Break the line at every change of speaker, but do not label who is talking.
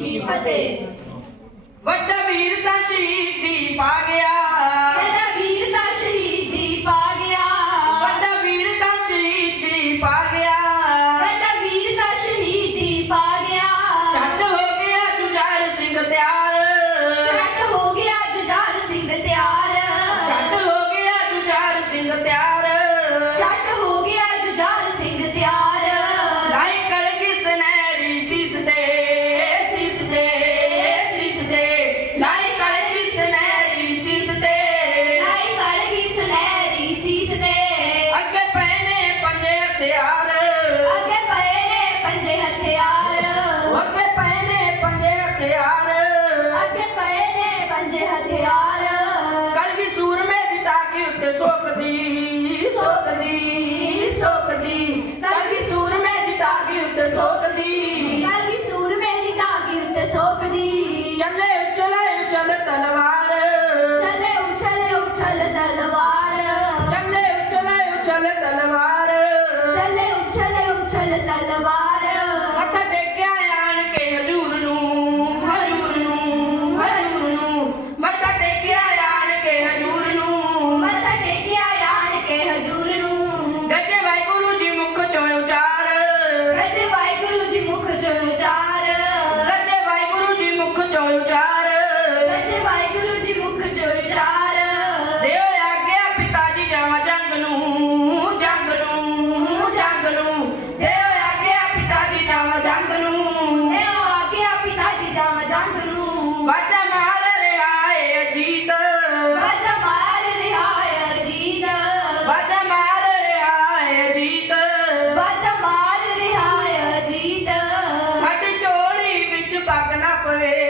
ਕੀ ਫਤਿਹ?
ਵੱਡਾ ਵੀਰ ਤਾਂ ਸ਼ਹੀਦੀ ਪਾ ਗਿਆ। ਹਥਿਆਰ।
ਅੱਗੇ ਪਏ ਨੇ ਪੰਜੇ ਹਥਿਆਰ।
ਅੱਗੇ ਪਏ ਨੇ ਪੰਜੇ ਹਥਿਆਰ।
ਅੱਗੇ ਪਏ ਨੇ ਪੰਜੇ ਹਥਿਆਰ।
ਕਲਗੀ ਸੂਰਮੇ ਦੀ ਟਾਕੀ ਉੱਤੇ ਸੋਕਦੀ। ਵਾਜਾ ਮਾਰ ਰਿਹਾ ਏ ਅਜੀਤ।
ਵਾਜਾ ਮਾਰ ਰਿਹਾ ਏ ਅਜੀਤ।
ਵਾਜਾ ਮਾਰ ਰਿਹਾ ਏ ਅਜੀਤ।
ਵਾਜਾ ਮਾਰ ਰਿਹਾ ਏ ਅਜੀਤ।
ਸਾਡੀ ਝੋਲੀ ਵਿੱਚ ਪੱਗ ਨਾ ਪਵੇ।